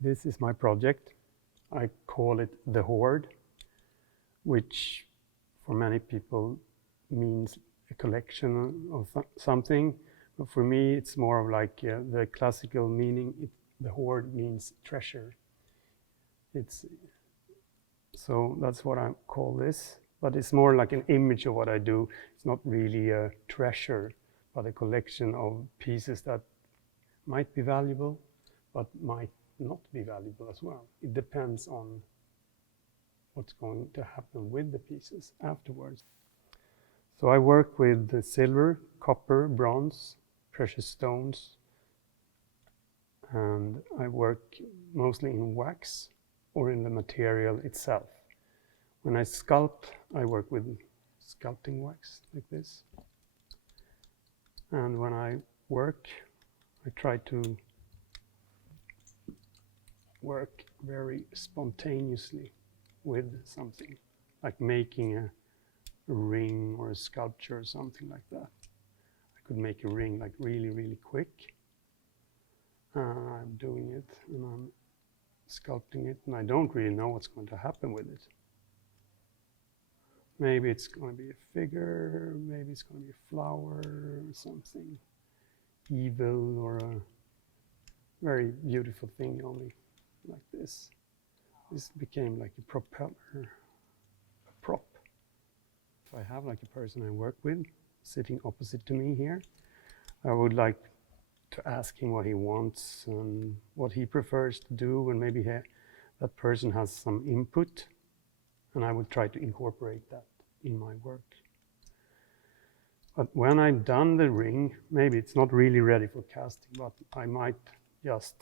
This is my project. I call it the Hoard, which for many people means a collection of something. But for me, it's more of like the classical meaning. The hoard means treasure. So that's what I call this. But it's more like an image of what I do. It's not really a treasure, but a collection of pieces that might be valuable, but might not be valuable as well. It depends on what's going to happen with the pieces afterwards. So I work with the silver, copper, bronze, precious stones, and I work mostly in wax or in the material itself. When I sculpt, I work with sculpting wax like this. And when I work, I try to work very spontaneously with something, like making a ring or a sculpture or something like that. I could make a ring like really, really quick. I'm doing it and I'm sculpting it, and I don't really know what's going to happen with it. Maybe it's going to be a figure, maybe it's going to be a flower or something evil, or a very beautiful thing only like this. This became like a propeller, a prop. If I have like a person I work with sitting opposite to me here, I would like to ask him what he wants and what he prefers to do, and maybe that person has some input, and I would try to incorporate that in my work. But when I've done the ring, maybe it's not really ready for casting, but I might just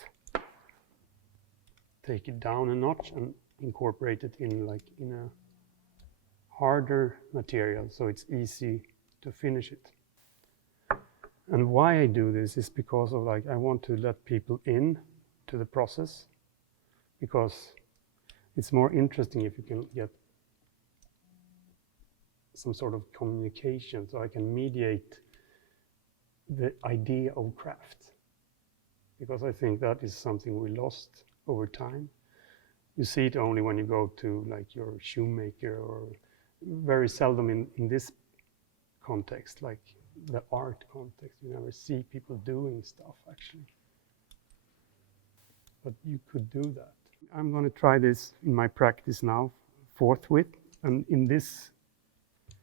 take it down a notch and incorporate it in a harder material, so it's easy to finish it. And why I do this is because of I want to let people in to the process, because it's more interesting if you can get some sort of communication, so I can mediate the idea of craft, because I think that is something we lost over time. You see it only when you go to like your shoemaker, or very seldom in this context, like the art context. You never see people doing stuff actually. But you could do that. I'm going to try this in my practice now, forthwith, and in this,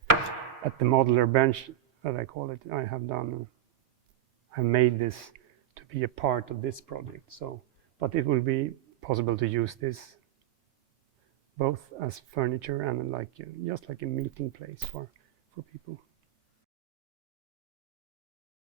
at the modular bench, as I call it, I made this to be a part of this project. So, but it will be possible to use this both as furniture and just like a meeting place for people.